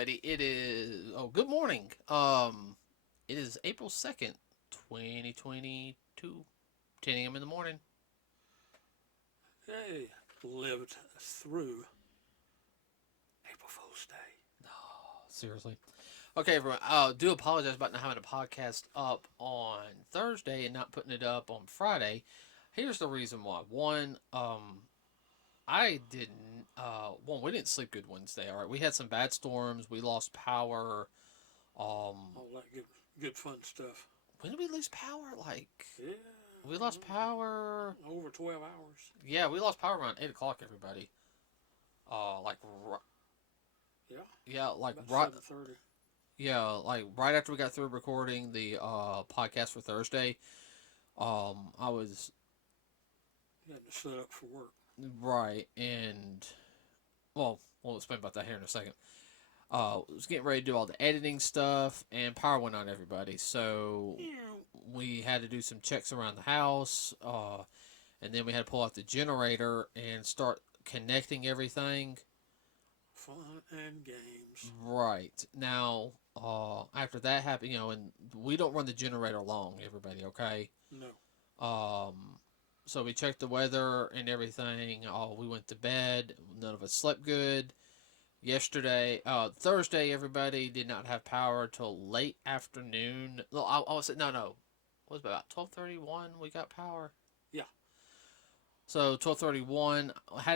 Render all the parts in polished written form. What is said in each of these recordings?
everybody. It is good morning. It is April 2nd, 2022, 10 a.m. in the morning. Hey, lived through April Fool's Day. Seriously. Okay, everyone. Do apologize about not having a podcast up on Thursday and not putting it up on Friday. Here's the reason why. One, I didn't. One, we didn't sleep good Wednesday. All right, we had some bad storms. We lost power. All that good fun stuff. When did we lose power? Yeah. We lost power. Over 12 hours. Yeah, we lost power around 8 o'clock. Everybody. Like Yeah. yeah, like About right. 7:30. Yeah, like right after we got through recording the podcast for Thursday. I was You had to set up for work. right, and we'll explain about that here in a second. Was getting ready to do all the editing stuff, and power went on everybody. So Yeah. we had to do some checks around the house, and then we had to pull out the generator and start connecting everything. Fun and games. Right now, after that happened, and we don't run the generator long, everybody. Okay. No. So we checked the weather and everything. We went to bed. None of us slept good. Yesterday, Thursday, everybody did not have power till late afternoon. No, I was no. It was about 12:31. We got power. Yeah. So 12:31,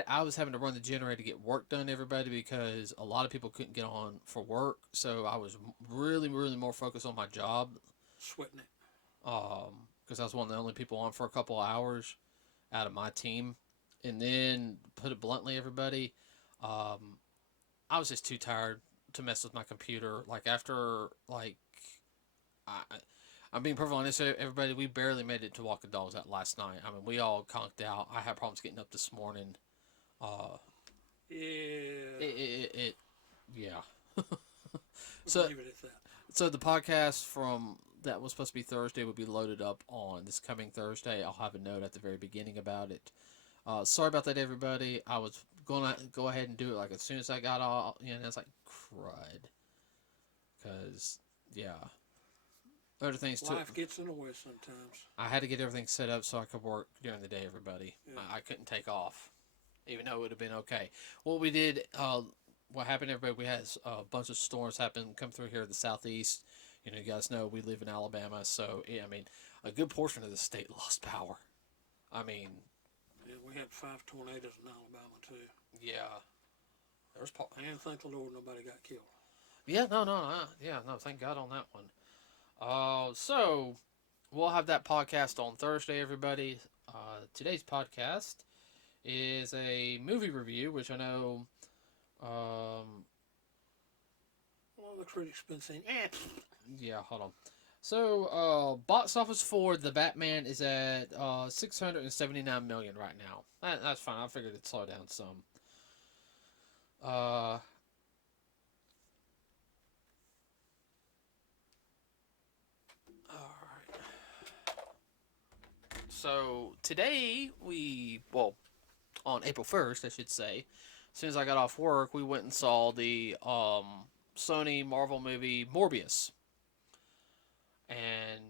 I was having to run the generator to get work done, everybody, because a lot of people couldn't get on for work. So I was really, really more focused on my job. Sweating it. Because I was one of the only people on for a couple of hours out of my team. And then, put it bluntly, everybody, I was just too tired to mess with my computer. Like after I, I'm being perfectly honest, everybody. We barely made it to walk the dogs out last night. I mean, we all conked out. I had problems getting up this morning. Uh, Yeah. it yeah. We'll so leave it at that. so the podcast from that was supposed to be Thursday would be loaded up on this coming Thursday. I'll have a note at the very beginning about it. Sorry about that, everybody. I was gonna go ahead and do it like as soon as I got all. It's like crud. Cause yeah, other things too. Life gets in the way sometimes. I had to get everything set up so I could work during the day. Everybody, Yeah. I couldn't take off, even though it would have been okay. What we did, what happened, everybody? We had a bunch of storms happen come through here in the southeast. You guys know we live in Alabama, so yeah, I mean, a good portion of the state lost power. I mean, Yeah, we had 5 tornadoes in Alabama too. yeah, there's And thank the Lord nobody got killed. yeah, no, thank God on that one. So we'll have that podcast on Thursday, everybody. Today's podcast is a movie review, which I know. Well, the critics been saying, Yeah, hold on. So, box office for The Batman is at 679 million right now. That's fine. I figured it'd slow down some. Uh, Alright. So, today on April 1st, I should say, as soon as I got off work, we went and saw the Sony Marvel movie Morbius. And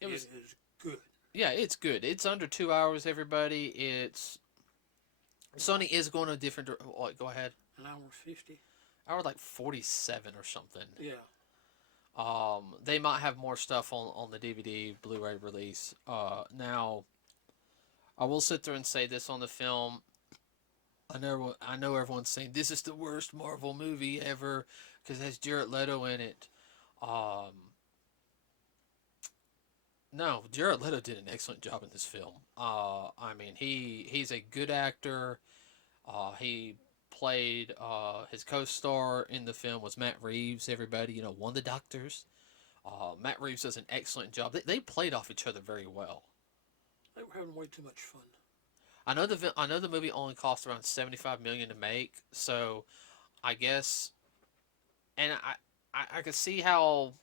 it was. It is good. Yeah, it's good. It's under 2 hours, everybody. It's. Sony is going a different. Go ahead. An hour 50. Hour like 47 or something. Yeah. They might have more stuff on the DVD Blu-ray release. Now, I will sit there and say this on the film. I know everyone's saying this is the worst Marvel movie ever because it has Jared Leto in it. No, Jared Leto did an excellent job in this film. I mean, he's a good actor. He played his co-star in the film was Matt Reeves. Everybody, one of the doctors. Matt Reeves does an excellent job. They played off each other very well. They were having way too much fun. I know the movie only cost around 75 million to make, so I guess, and I can see how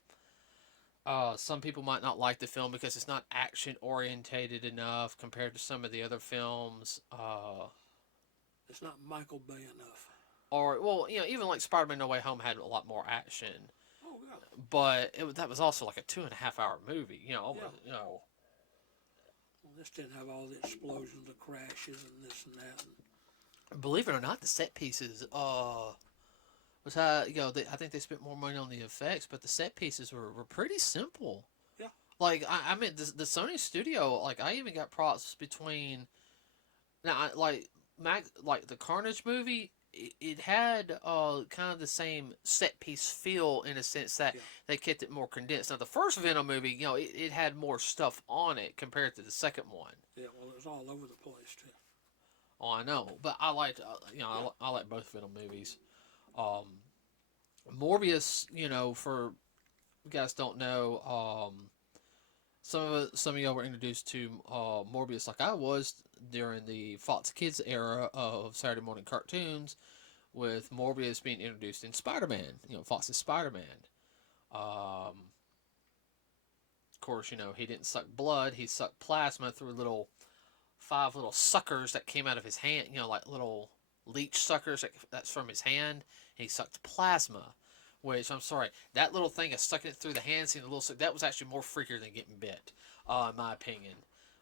some people might not like the film because it's not action orientated enough compared to some of the other films. It's not Michael Bay enough. or well, even like Spider-Man No Way Home had a lot more action, Oh yeah, but that was also like a 2.5 hour movie. yeah. You know, Well, this didn't have all the explosions, the crashes, and this and that. And, believe it or not, the set pieces, was how I think they spent more money on the effects, but the set pieces were pretty simple. yeah, Like I mean, the Sony studio, like I even got props between now, like the Carnage movie. It had kind of the same set piece feel in a sense that yeah, they kept it more condensed. Now the first Venom movie, it had more stuff on it compared to the second one. yeah. Well, it was all over the place too. Oh, I know, but I liked Yeah, I like both Venom movies. Um, Morbius, for you guys don't know, some of y'all were introduced to Morbius like I was during the Fox Kids era of Saturday morning cartoons, with Morbius being introduced in Spider-Man. Fox's Spider-Man. Of course, he didn't suck blood; he sucked plasma through five little suckers that came out of his hand. Like little leech suckers that's from his hand. He sucked plasma. Which I'm sorry, that little thing of sucking it through the hand, seeing the little that was actually more freakier than getting bit, in my opinion.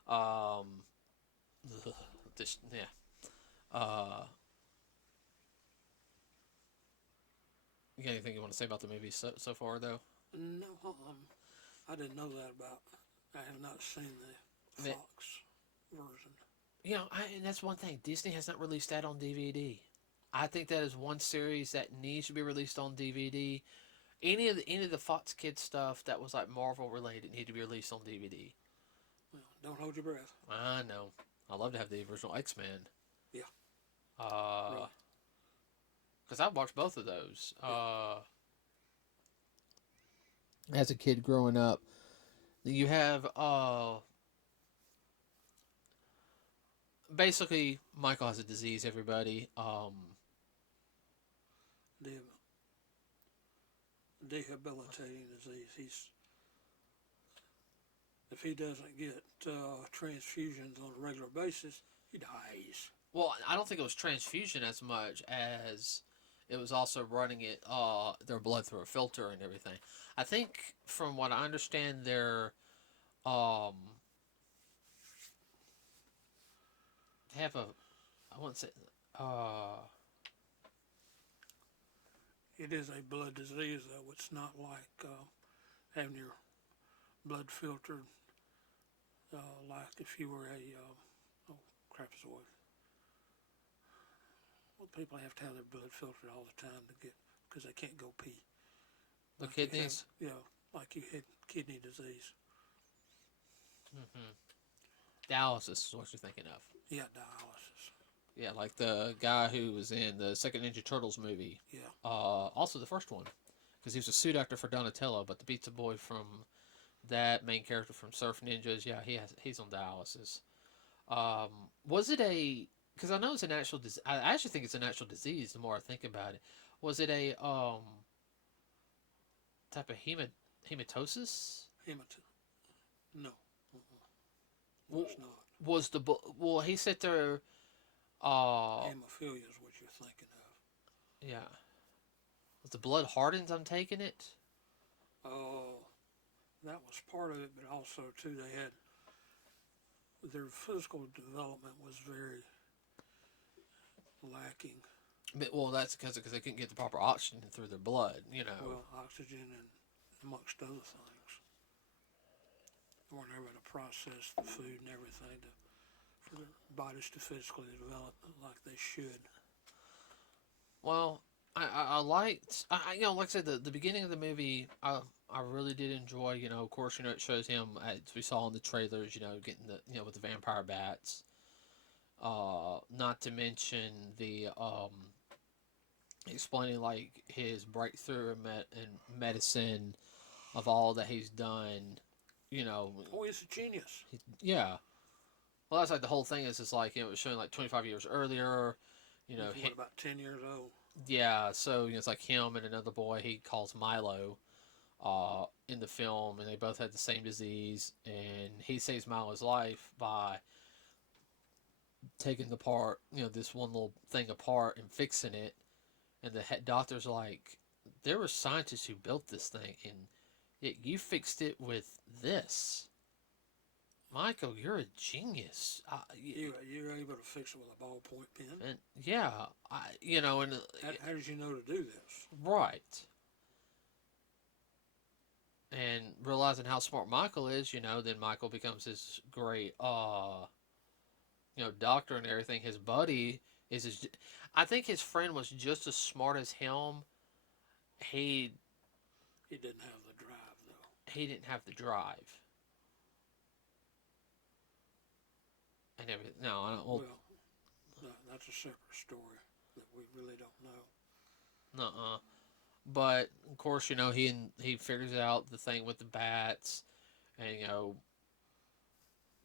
Um, yeah. Uh, you got anything you want to say about the movie so far though? no, I didn't know that about. I have not seen the I mean, Fox version. and that's one thing. Disney has not released that on DVD. I think that is one series that needs to be released on DVD. Any of the Fox Kids stuff that was like Marvel related need to be released on DVD. Well, don't hold your breath. I know. I love to have the original X Men. Yeah, Uh, really. because I've watched both of those. Yeah, As a kid growing up, you have basically Michael has a disease. Everybody. the debilitating disease. If he doesn't get transfusions on a regular basis, he dies. Well, I don't think it was transfusion as much as it was also running their blood through a filter and everything. I think from what I understand, um they have a I wouldn't say uh It is a blood disease, though. It's not like having your blood filtered, like if you were oh crap, is the word. Well, people have to have their blood filtered all the time to get because they can't go pee. the Like you have, kidneys. like you had kidney disease. Hmm. Dialysis is what you're thinking of. Yeah, dialysis. Yeah, like the guy who was in the second Ninja Turtles movie. Yeah, Also the first one, because he was a suit actor for Donatello, but the pizza boy from that main character from Surf Ninjas, yeah, he's on dialysis. Um, was it a? Because I know it's an actual. I actually think it's an actual disease. The more I think about it, was it a type of hematosis? hematite. No, uh-uh. No, W- it's not. Was well? He said there. Hemophilia is what you're thinking Yeah. Was the blood hardened? I'm taking it. of. Oh, that was part of it, but also too they had their physical development was very lacking. Well, that's because they couldn't get the proper oxygen through their blood. Well, oxygen and amongst other things. They weren't able to process the food and everything for their bodies to physically develop like they should. Well, I liked like I said the beginning of the movie I really did enjoy. Of course, it shows him as we saw in the trailers. Getting the with the vampire bats. Not to mention the explaining like his breakthrough in medicine of all that he's done. You know, Oh, he's a genius. yeah. Well, that's like the whole thing is it's like it was showing like 25 years earlier. He's what, about 10 years old? Yeah. So it's like him and another boy he calls Milo, in the film, and they both had the same disease, and he saves Milo's life by taking the part, this one little thing apart and fixing it, and the head doctor's like, there were scientists who built this thing, and yet you fixed it with this. Michael, you're a genius. You're able to fix it with a ballpoint pen. And yeah, and How did you know to do this? right. And realizing how smart Michael is, then Michael becomes this great, doctor and everything. His buddy I think his friend was just as smart as him. He He didn't have the drive, though. he didn't have the drive and everything. No, I don't. Well, that's a separate story that we really don't know. nuh-uh. But of course, he figures out the thing with the bats, and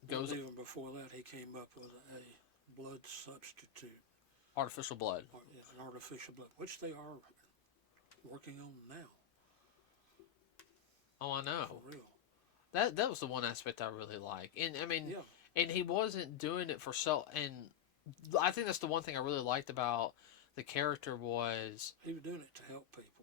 goes even before that, he came up with a blood substitute, artificial blood. an artificial blood, which they are working on now. Oh, I know. For real. That was the one aspect I really like, and I mean, Yeah. and he wasn't doing it for and I think that's the one thing I really liked about the character was he was doing it to help people.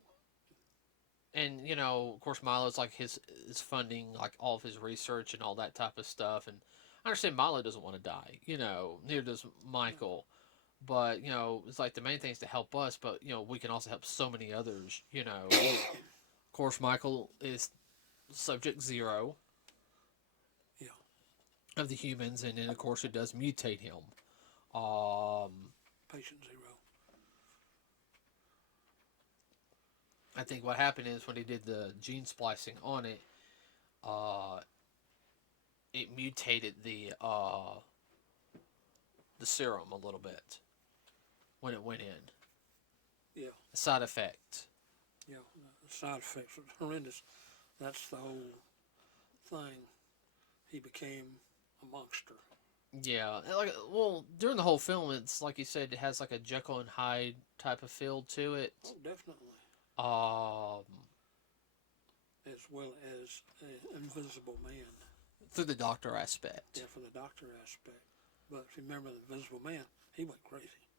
And of course, Milo's like his funding like all of his research and all that type of stuff. And I understand Milo doesn't want to die. Neither does Michael. But it's like the main thing is to help us. But we can also help so many others. Of course, Michael is subject 0. Yeah. Of the humans, and then of course it does mutate him. Patient 0. I think what happened is when he did the gene splicing on it, it mutated the serum a little bit when it went in. Yeah. A side effect. Yeah, the side effects were horrendous. That's the whole thing. He became a monster. Yeah, during the whole film, it's like you said, it has like a Jekyll and Hyde type of feel to it. Oh, definitely. As well as an Invisible Man. Through the doctor aspect. Yeah, for the doctor aspect. But if you remember the Invisible Man, he went crazy.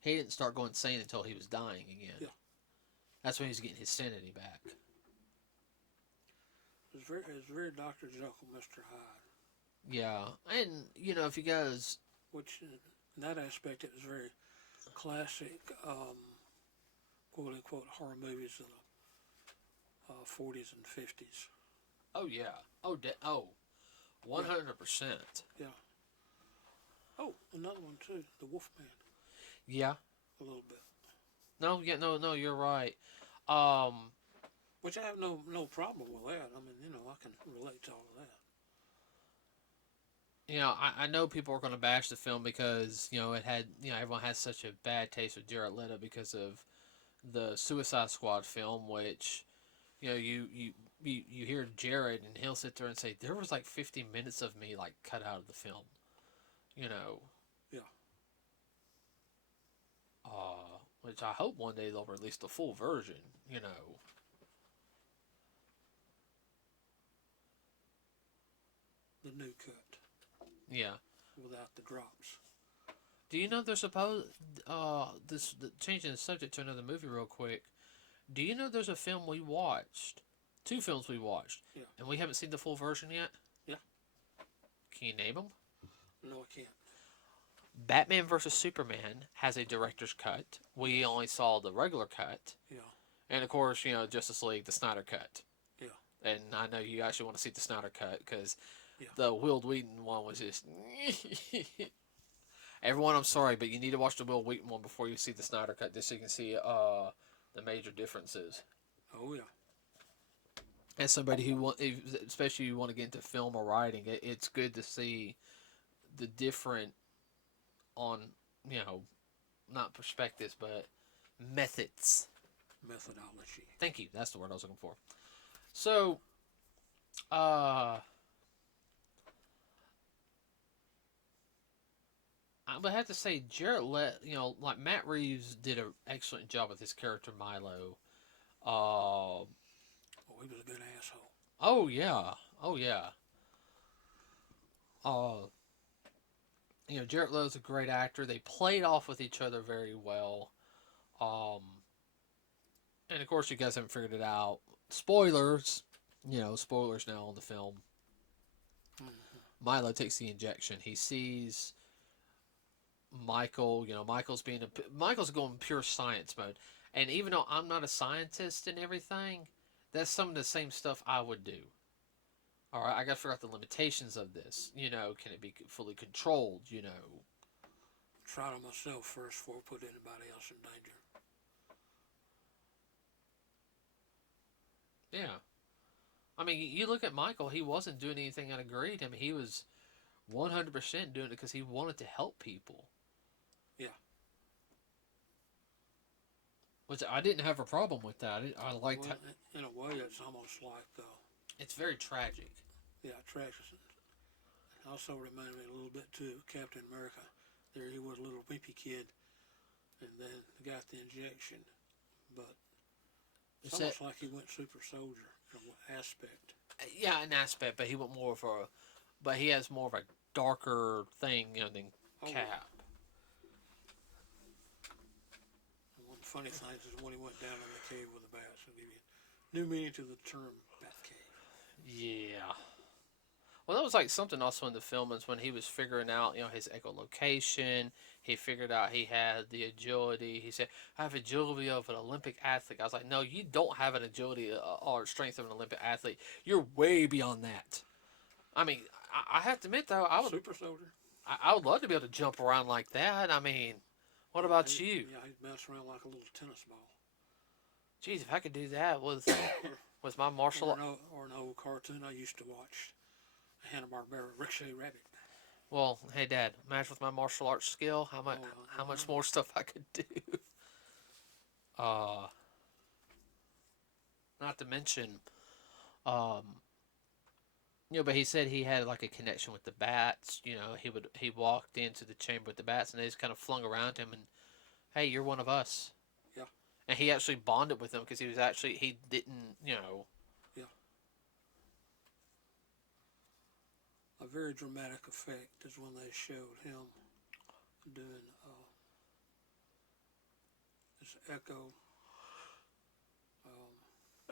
He didn't start going insane until he was dying again. Yeah. That's when he was getting his sanity back. It was very Dr. Jekyll, Mr. Hyde. Yeah, and if you guys, which in that aspect, it was very classic, quote unquote horror movies of the 40s and 50s. Oh yeah, 100%. Yeah. Oh, another one too, the Wolfman. Yeah. A little bit. No, you're right. Which I have no problem with that. I mean, I can relate to all of that. I know people are going to bash the film because, it had, everyone has such a bad taste with Jared Leto because of the Suicide Squad film, which, you hear Jared and he'll sit there and say, there was like 50 minutes of me like cut out of the film, Yeah. Which I hope one day they'll release the full version, The new cut. Yeah. Without the drops. Do you know they're changing the subject to another movie real quick. Do you know there's a film we watched? 2 films we watched. Yeah. And we haven't seen the full version yet? Yeah. Can you name them? No, I can't. Batman vs. Superman has a director's cut. We only saw the regular cut. Yeah. And of course, Justice League, the Snyder cut. Yeah. And I know you actually want to see the Snyder cut because yeah. the Will Wheaton one was just... Everyone, I'm sorry, but you need to watch the Will Wheaton one before you see the Snyder cut just so you can see the major differences. Oh, yeah. As somebody who especially you want to get into film or writing, it's good to see the different on, not perspectives, but methods. Methodology. Thank you. That's the word I was looking for. So, I would have to say Jared like Matt Reeves did an excellent job with his character Milo. He was a good asshole. Oh yeah. Jared Leto's a great actor. They played off with each other very well. Um, and of course, you guys haven't figured it out. Spoilers, spoilers now on the film. Mm-hmm. Milo takes the injection. He sees Michael. Michael's going pure science mode. And even though I'm not a scientist and everything, that's some of the same stuff I would do. All right, I got to figure out the limitations of this. Can it be fully controlled? Try it myself first before I put anybody else in danger. Yeah. I mean, you look at Michael, he wasn't doing anything out of greed. I mean, he was 100% doing it because he wanted to help people. Yeah. Which I didn't have a problem with that. I liked Well, in a way, it's almost like, it's very tragic. yeah, tragic. It also reminded me a little bit, too, of Captain America. There he was, a little wimpy kid, and then got the injection. But it's almost like he went super soldier in an aspect. Yeah, an aspect, but he went more of a... But he has more of a darker thing, than Cap. One of the funny things is when he went down in the cave with the bats, it'll give you new meaning to the term bat cave. Yeah. Well, that was like something also in the film is when he was figuring out, his echolocation. He figured out he had the agility. He said, I have agility of an Olympic athlete. I was like, no, you don't have an agility or strength of an Olympic athlete. You're way beyond that. I mean, I have to admit, though, Super soldier. I would love to be able to jump around like that. I mean, what about you? Yeah, he'd bounce around like a little tennis ball. Jeez, if I could do that with my martial art. Or an old cartoon I used to watch, Hanna-Barbera, Ricochet Rabbit. Well, hey, Dad, imagine with my martial arts skill, how much more stuff I could do. Not to mention, but he said he had like a connection with the bats. He walked into the chamber with the bats, and they just kind of flung around him, and hey, you're one of us. Yeah. And he actually bonded with them because he didn't. Yeah. A very dramatic effect is when they showed him doing this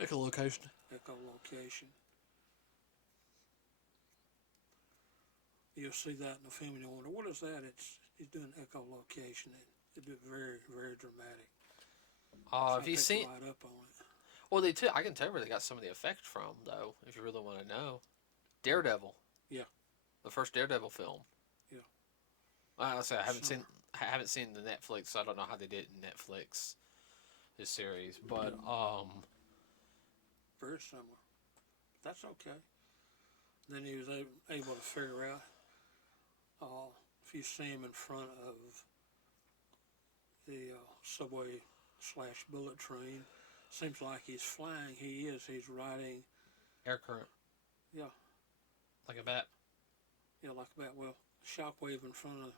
echolocation. Echolocation. You'll see that in the film and you'll wonder, what is that? He's doing echolocation. It did very, very dramatic. Have you seen? Light up on it. Well, I can tell you where they got some of the effects from, though. If you really want to know, Daredevil. Yeah. The first Daredevil film. Yeah. Honestly, I haven't seen the Netflix, so I don't know how they did it in Netflix, this series. But very similar. That's okay. Then he was able to figure out if you see him in front of the subway / bullet train, seems like he's flying. He's riding air current. Yeah. Like a bat. Yeah, like a bat. Well, shockwave in front of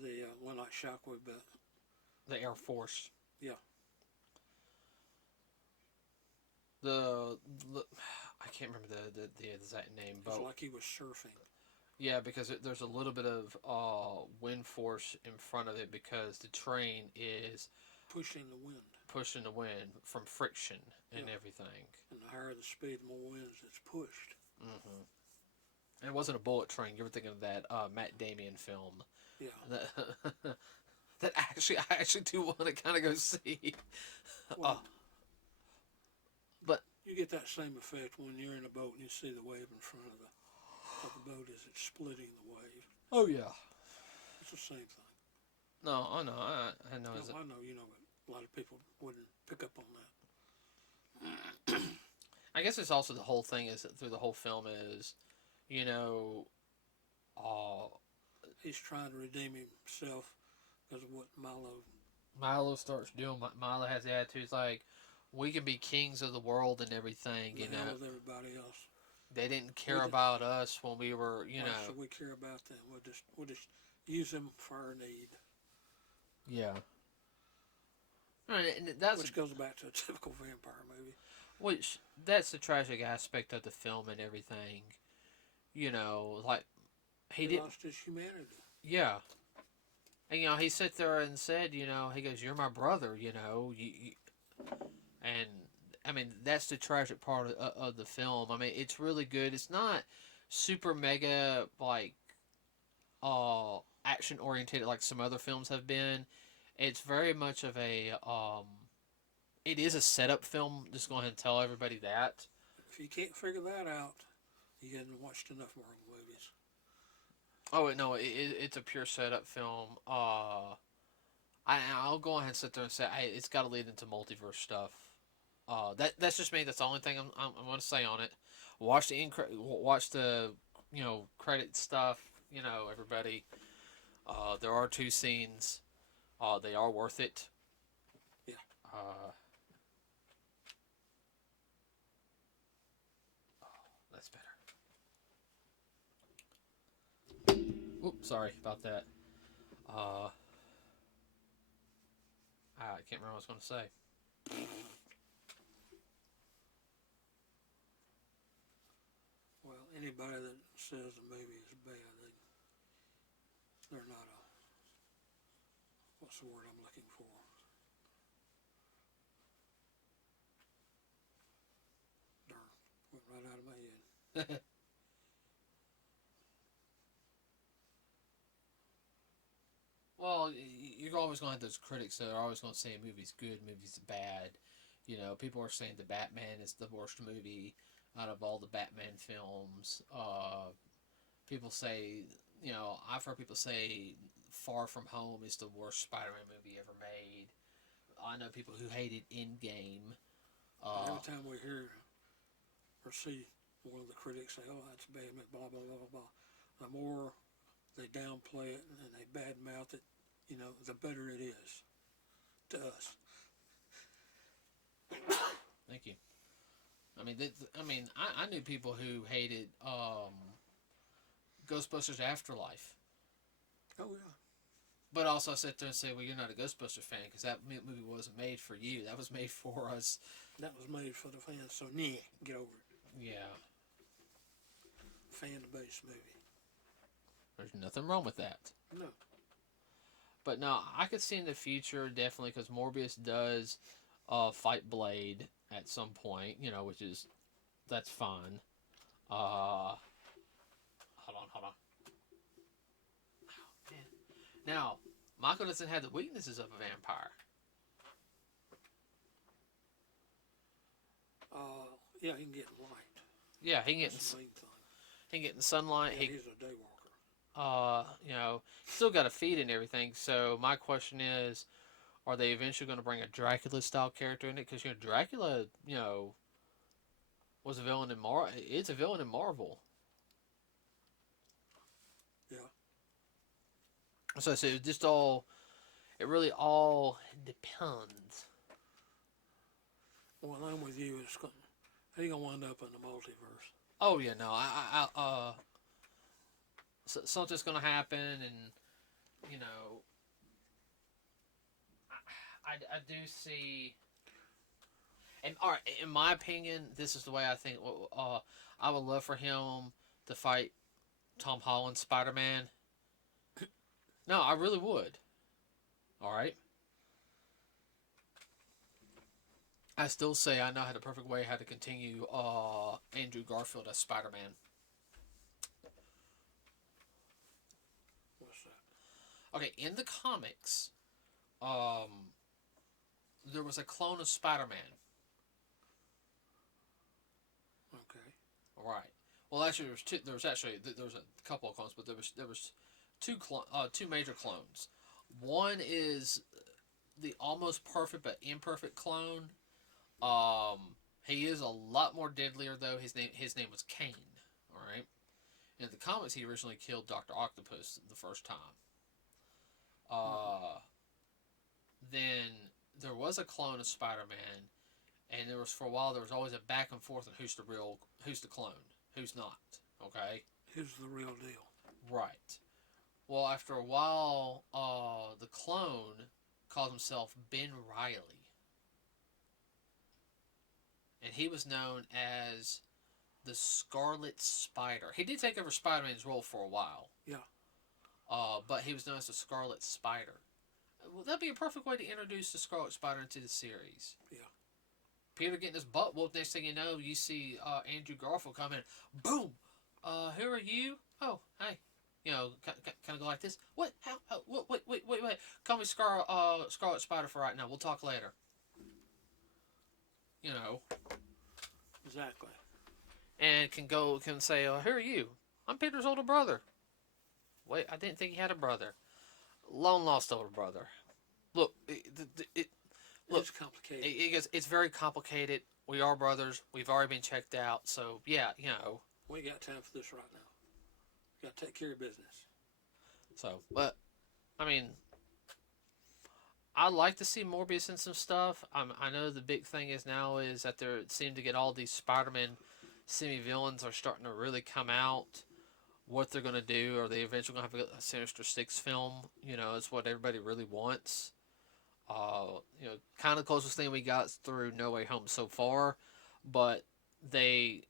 the well, not shockwave, but the Air Force. Yeah. I can't remember the exact name, but it's like he was surfing. Yeah, because there's a little bit of wind force in front of it because the train is pushing the wind from friction and everything. And the higher the speed, the more winds it's pushed. Mm-hmm. And it wasn't a bullet train. You were thinking of that Matt Damon film. Yeah. That I actually do want to kind of go see. Well, but you get that same effect when you're in a boat and you see the wave in front of the boat as it's splitting the wave. Oh yeah. It's the same thing. No, I know. I know. No, I know you know, but a lot of people wouldn't pick up on that. I guess it's also the whole thing is that through the whole film is, he's trying to redeem himself because of what Milo starts doing. Milo has the attitude like, we can be kings of the world and everything, with everybody else. They didn't care about us when we were, Why should we care about them? We'll just use them for our need. Yeah. Which goes back to a typical vampire movie. Which, that's the tragic aspect of the film and everything. Like, he lost his humanity. Yeah. And he sat there and said, he goes, "You're my brother," and I mean that's the tragic part of the film. I mean, it's really good. It's not super mega like action oriented like some other films have been. It's very much of a it is a setup film. Just go ahead and tell everybody that. If you can't figure that out, you haven't watched enough Marvel movies. Oh wait, no, it's a pure setup film. I'll go ahead and sit there and say it's got to lead into multiverse stuff. That's just me. That's the only thing I'm going to say on it. Watch the credit stuff. Everybody. There are two scenes. They are worth it. Yeah. That's better. Oops, sorry about that. I can't remember what I was going to say. Well, anybody that says the movie is bad, they're not a, what's the word I'm looking for? Darn, went right out of my head. Well, you're always going to have those critics that are always going to say a movie's good, movie's bad. People are saying the Batman is the worst movie out of all the Batman films. People say, I've heard people say Far From Home is the worst Spider-Man movie ever made. I know people who hated Endgame. Every time we hear or see one of the critics say, "Oh, that's bad," blah blah blah blah blah, the more they downplay it and they badmouth it, the better it is to us. Thank you. I knew people who hated Ghostbusters Afterlife. Oh yeah. But also sit there and say, well, you're not a Ghostbusters fan because that movie wasn't made for you. That was made for us. That was made for the fans, so yeah, get over it. Yeah. Fan-based movie. There's nothing wrong with that. No. But no, I could see in the future definitely because Morbius does fight Blade at some point, which is that's fine. Hold on. Oh, man. Now, Michael doesn't have the weaknesses of a vampire. Yeah, he can get light. Yeah, he can get That's the main thing. he can get in the sunlight. Yeah, he's a daywalker. Still got a feed and everything. So my question is, are they eventually going to bring a Dracula style character in it? Because Dracula, was a villain in It's a villain in Marvel. Yeah. So it just all, it really all depends. Well, I'm with you. He's gonna wind up in the multiverse. Oh yeah, no, something's going to happen, and I do see. And all right, in my opinion, this is the way I think. I would love for him to fight Tom Holland's Spider-Man. No, I really would. All right. I still say I know how the perfect way how to continue Andrew Garfield as Spider-Man. What's that? Okay, in the comics, there was a clone of Spider-Man. Okay. All right. Well, actually, there was two. There was a couple of clones, but there was two major clones. One is the almost perfect but imperfect clone. He is a lot more deadlier though. His name was Kane. All right. In the comics, he originally killed Doctor Octopus the first time. Then there was a clone of Spider-Man, and there was for a while there was always a back and forth on who's the clone, who's not. Okay. Who's the real deal? Right. Well, after a while, the clone called himself Ben Riley, and he was known as the Scarlet Spider. He did take over Spider-Man's role for a while. Yeah. but he was known as the Scarlet Spider. Well, that'd be a perfect way to introduce the Scarlet Spider into the series. Yeah. Peter getting his butt whooped. Next thing you know, you see Andrew Garfield come in. Boom! Who are you? Oh, hey. You know, kind of go like this. What? How? Wait. Call me Scarlet Spider for right now. We'll talk later. You know. Exactly. And can say, who are you? I'm Peter's older brother. Wait, I didn't think he had a brother. Long lost older brother. Look, It's complicated. It's very complicated. We are brothers. We've already been checked out. So, yeah, you know. We ain't got time for this right now. We got to take care of business. So, but, I mean, I'd like to see Morbius in some stuff. I know the big thing is now is that they seem to get all these Spider-Man semi-villains are starting to really come out. What they're going to do, are they eventually going to have a Sinister Six film? You know, it's what everybody really wants. You know, kind of the closest thing we got through No Way Home so far, but to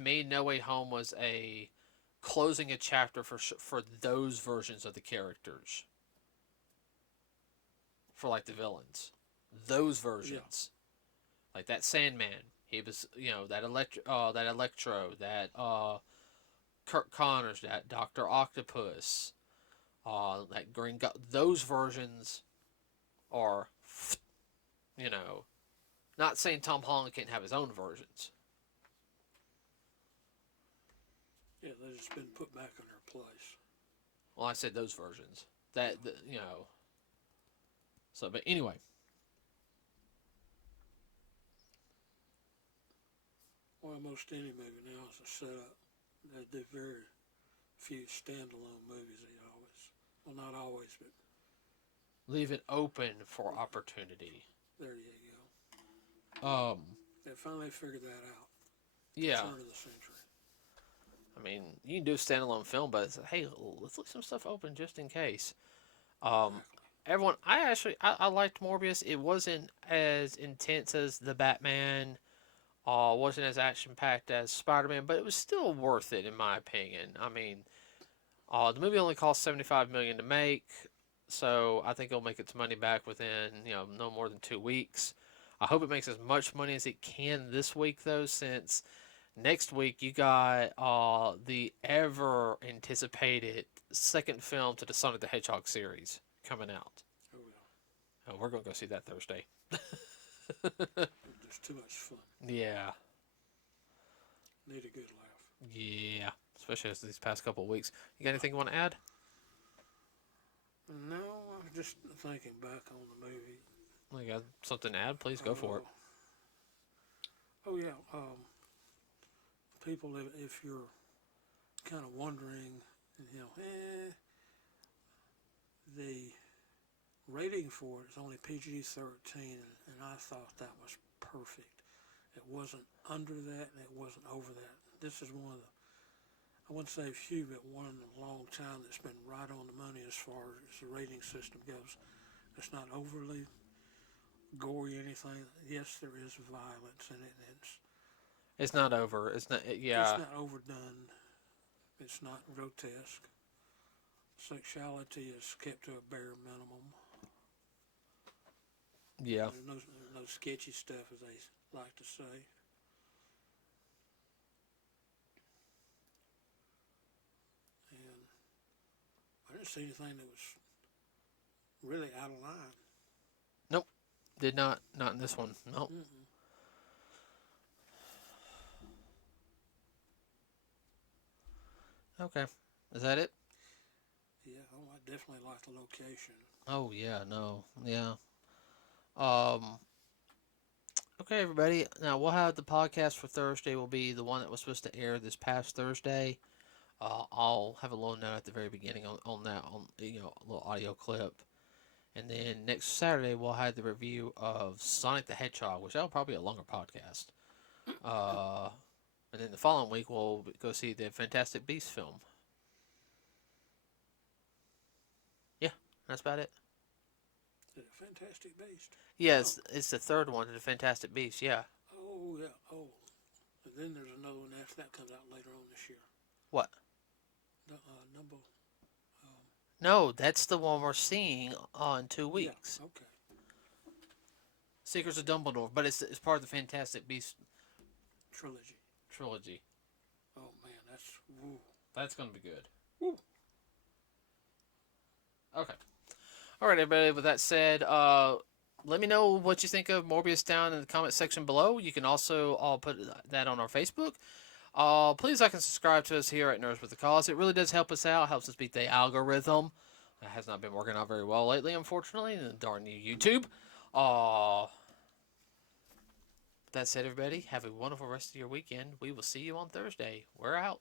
me, No Way Home was a closing a chapter for those versions of the characters, for like the villains, those versions, like that Sandman. He was, you know, that Electro, that Kurt Connors, that Doctor Octopus, that Green Goblin. Those versions are, you know, not saying Tom Holland can't have his own versions. Yeah, they've just been put back in their place. Well, I said those versions. You know. So, but anyway. Well, most any movie now is a setup. They do very few standalone movies. They always, well, not always, but Leave it open for opportunity. there you go. They finally figured that out. Yeah. Turn of the century. I mean, you can do a standalone film, but it's, hey, let's leave some stuff open just in case. Exactly. Everyone, I liked Morbius. It wasn't as intense as the Batman. Wasn't as action packed as Spider-Man, but it was still worth it in my opinion. I mean, the movie only cost $75 million to make, so I think it'll make its money back within no more than 2 weeks. I hope it makes as much money as it can this week, though, since next week you got the ever anticipated second film to the Sonic the Hedgehog series coming out. Oh, yeah. Oh, we're gonna go see that Thursday. There's too much fun. Yeah. Need a good laugh. Yeah. Especially as these past couple of weeks. You got anything you want to add? No, I'm just thinking back on the movie. Well, you got something to add? Please go for it. Oh yeah. People, if you're kind of wondering, the rating for it is only PG-13, and I thought that was perfect. It wasn't under that, and it wasn't over that. This is one of the, I wouldn't say few, but one in a long time that's been right on the money as far as the rating system goes. It's not overly gory or anything. Yes, there is violence in it, and it's not over. It's not. Yeah. It's not overdone. It's not grotesque. Sexuality is kept to a bare minimum. Yeah. There's no sketchy stuff, as they like to say. And I didn't see anything that was really out of line. Nope. Did not. Not in this one. Nope. Mm-mm. Okay. Is that it? Yeah, I definitely like the location. Oh yeah. No. Yeah. Okay, everybody. Now we'll have the podcast for Thursday. Will be the one that was supposed to air this past Thursday. I'll have a little note at the very beginning on that, a little audio clip, and then next Saturday we'll have the review of Sonic the Hedgehog, which that'll probably be a longer podcast. And then the following week we'll go see the Fantastic Beasts film. Yeah, that's about it. Is it a Fantastic Beast? Yeah, it's the third one, the Fantastic Beasts. Yeah. Oh, yeah. Oh. And then there's another one after that comes out later on this year. What? Number No, that's the one we're seeing in 2 weeks. Yeah, okay. Secrets of Dumbledore, but it's part of the Fantastic Beasts Trilogy. trilogy. Oh man, that's woo. That's going to be good. Woo. Okay. All right, everybody. With that said, let me know what you think of Morbius down in the comment section below. You can also put that on our Facebook. Please like and subscribe to us here at Nerds with a Cause. It really does help us out. Helps us beat the algorithm. It has not been working out very well lately, unfortunately. The darn new YouTube. That said, everybody, have a wonderful rest of your weekend. We will see you on Thursday. We're out.